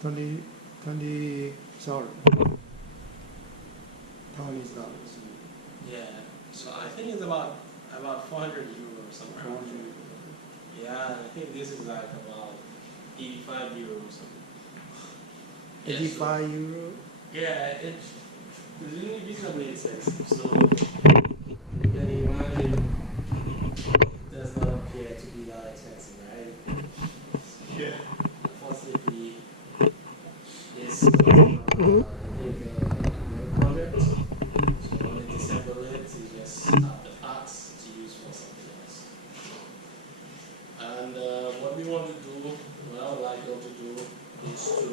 20, sorry, Taiwanese dollars. Yeah. So I think it's about 400 euro or something. 400. Yeah, I think this is like about 85 euro or something. 85 euro. Yeah, it's really reasonably expensive. So you can imagine it does not appear to be that expensive, right? Yeah. Unfortunately, this was another project. So when they disassemble it, you just have the parts to use for something else. And what we want to do, what I would like you all to do, is to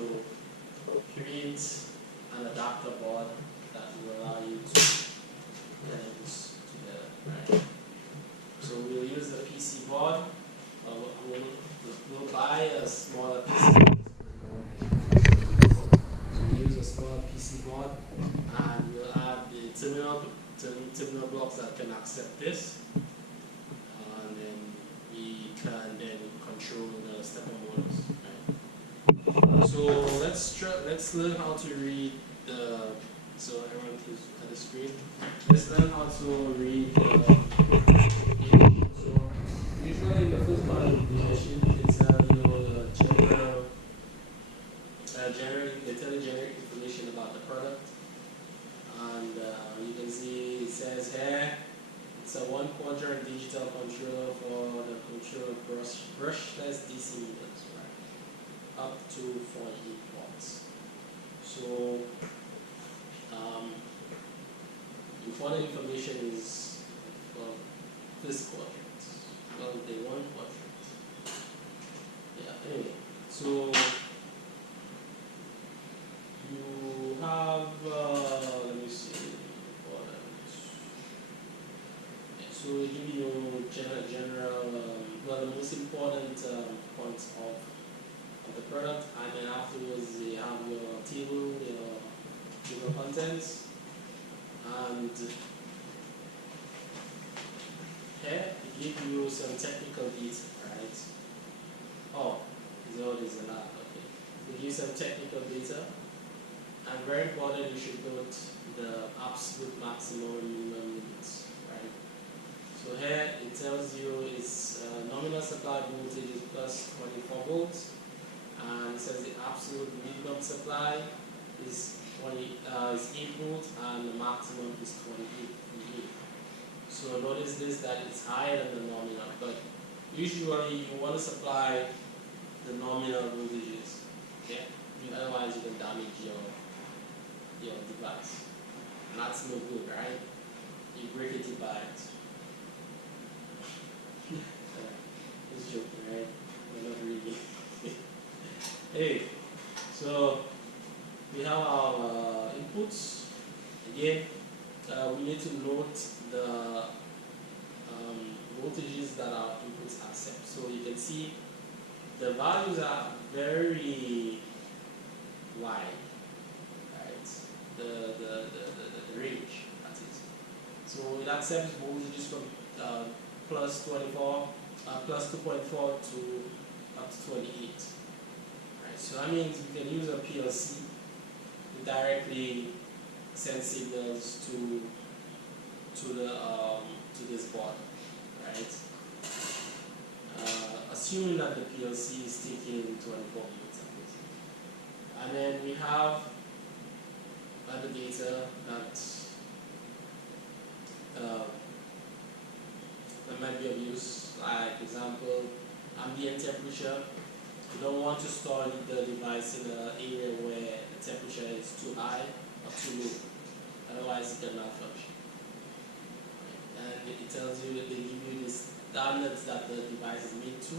create an adapter board that will allow you to connect this together, right? So we'll use the PC board. We'll buy a smaller PC. So we use a smaller PC board, and we'll add the terminal blocks that can accept this, and then we can then control the stepper motors. Right? So let's learn how to read the. So everyone is at the screen. Let's learn how to read the. So usually in the first part of the machine, they tell you the generic information about the product, and you can see it says here it's a 1-quadrant digital controller for the control brushless DC meters, right? Up to 48 watts. So important information is this quadrant. Well, they want quadrant. Yeah. Anyway, so you have let me see. Yeah, so we give you general well, the most important points of the product, and then afterwards you have your table contents, and here it gives you some technical details, right? Oh, this is a lot, okay. It gives you some technical data, and very important, you should note the absolute maximum and minimum limits, right? So here it tells you its nominal supply voltage is plus 24 volts, and it says the absolute minimum supply is 8 volts, and the maximum is 28 VA. So notice this, that it's higher than the nominal, but usually you want to supply the nominal voltages. Yeah, otherwise you can damage your device. And that's no good, right? You break it, you buy it. It's joking, right? We're not really. Hey, so we have our inputs. Again, we need to note the voltages that our inputs accept. So you can see the values are very wide, right? The range, that is. So it accepts voltages from plus 24, plus 2.4 to up to 28. Right? So that means you can use a PLC to directly send signals to this board, right? Assuming that the PLC is taking 24 bits. And then we have other data that might be of use, like example, ambient temperature. You don't want to store the device in an area where the temperature is too high or too low, otherwise it cannot function. And it tells you, they give you the standards that the device is made to.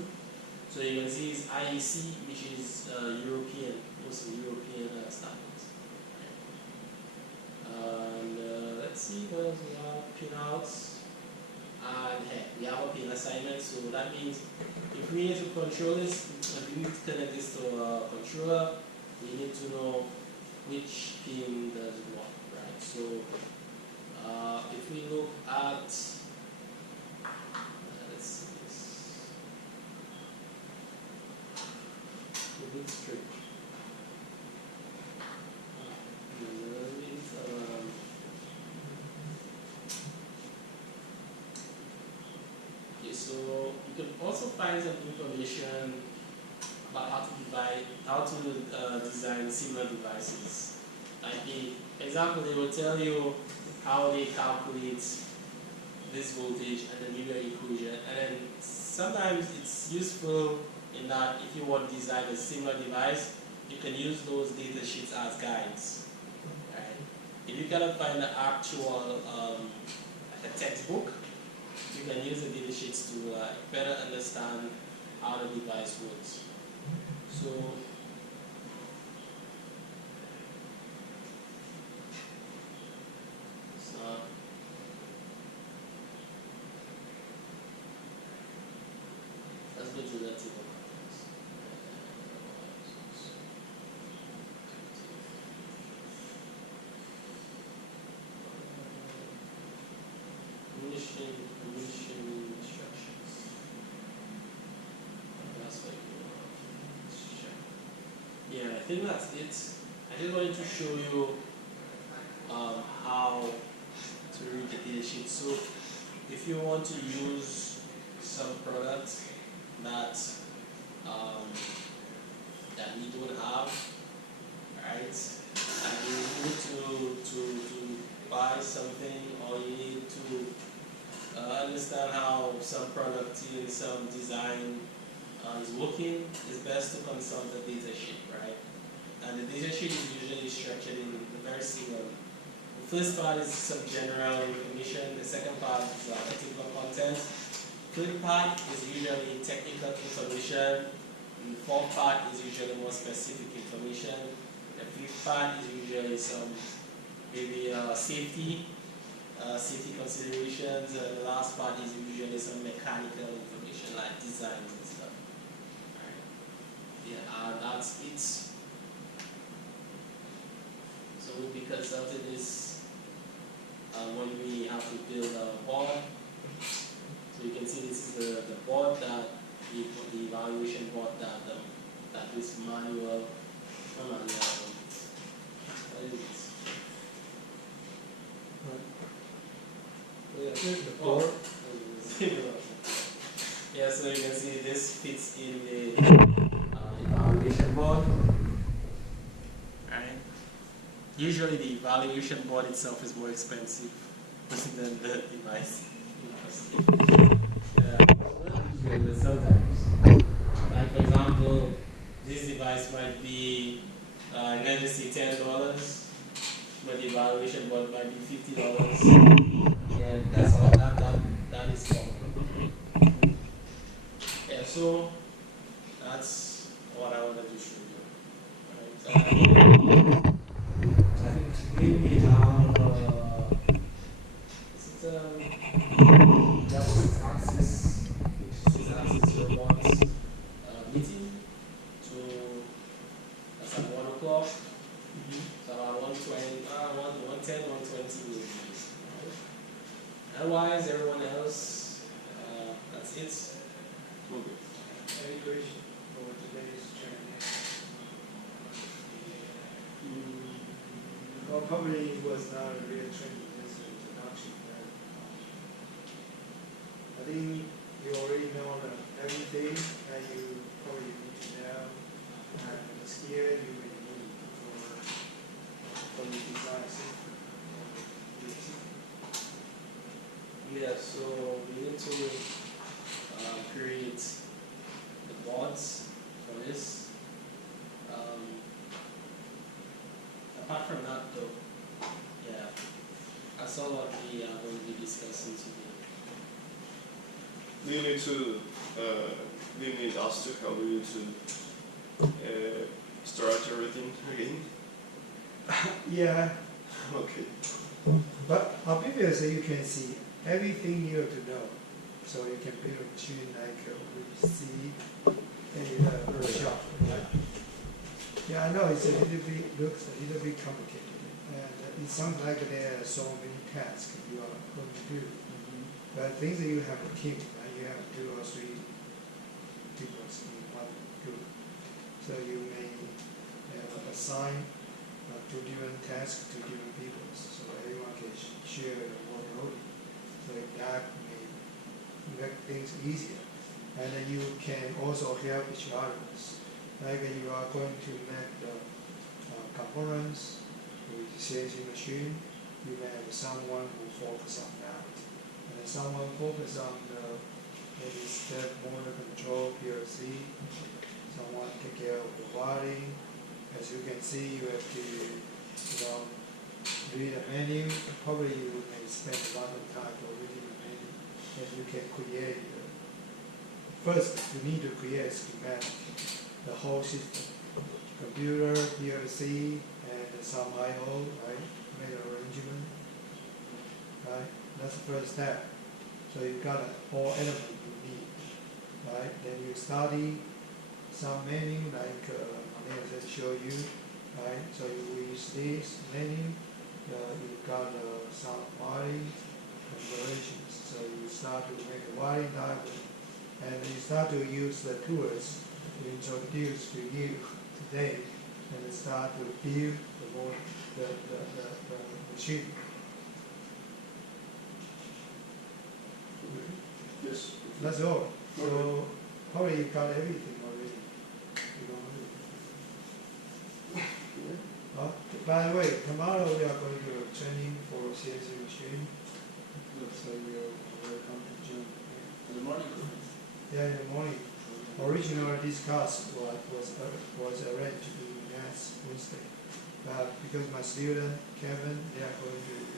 So you can see it's IEC, which is European, mostly European standards. And let's see what else we have. Pinouts. And hey, we have a pin assignment, so that means if we need to control this, if we need to connect this to a controller, we need to know which pin does what, right? So if we look at, let's see this, the big strip. find some information about how to design similar devices. Like for example, they will tell you how they calculate this voltage and then give you an equation. And then sometimes it's useful in that if you want to design a similar device, you can use those data sheets as guides. Right? If you cannot find the actual like a textbook, you can use the data sheets to better understand how the device works. So let's go to the table of contents. Commission instructions. That's what you check. Yeah, I think that's it. I just wanted to show you how to read the data sheet. So if you want to use some products that that we don't have, right? And you need to buy something, or you need to understand how some product in some design is working, it's best to consult the data sheet, right? And the data sheet is usually structured in very similar. The first part is some general information, the second part is the table of contents. Third part is usually technical information. And the fourth part is usually more specific information. The fifth part is usually some maybe safety considerations. And the last part is usually some mechanical information like designs and stuff. Alright. Yeah, that's it. So we'll be consulting this when we have to build a board. So you can see this is the board that the evaluation board that this manual, what is this? The board. Yeah, so you can see this fits in the evaluation board. Right? Usually the evaluation board itself is more expensive than the device. Sometimes, like for example, this device might be let's say $10, but the evaluation board might be $50. And that's all that is all. Yeah, so that's what I wanted to show you. Right. I think today we have axis robots meeting that's at 1 o'clock. So about 1:20, 1:10, 1:20 will be. Otherwise, everyone else, that's it. Okay. Any question for today's training? Well, probably it was not a real training, just an introduction. I think you already know everything that you probably need to know, and the skill you may need for the design system. Yeah, so we need to create the boards for this. Apart from that though, yeah, that's all what we are going to be discussing today. Do you need us to help you to start everything again? Yeah, Okay. but obviously you can see everything you have to know, so you can build a machine like we see in the workshop. Yeah, I know it's looks a little bit complicated, and it sounds like there are so many tasks you are going to do. But things that you have a team, right? You have 2 or 3 people in one group, so you may assign 2 different tasks to different people, so everyone can share the workload. So that may make things easier. and then you can also help each others. Like you are going to make the components with CNC machine, you may have someone who focus on that, and then someone focus on the maybe step motor control PLC. Someone take care of the wiring. As you can see, you have to, read a menu. Probably you may spend a lot of time for reading the menu, and you can create. First, you need to create a schematic, the whole system, computer, PLC, and some I/O, right? Make arrangement, right? That's the first step. So you got all elements you need, right? Then you study some menu like Maria just showed you, right? So you use this menu, you got some wiring configurations. So you start to make a wiring diagram, and you start to use the tools to introduce to you today, and start to build the machine. Yes. That's all. So probably you got everything already. You don't by the way, tomorrow we are going to training for CNC machine. So you're welcome to join. In the morning. Yeah, in the morning. Originally this class was arranged in next Wednesday, but because my student Kevin, they are going to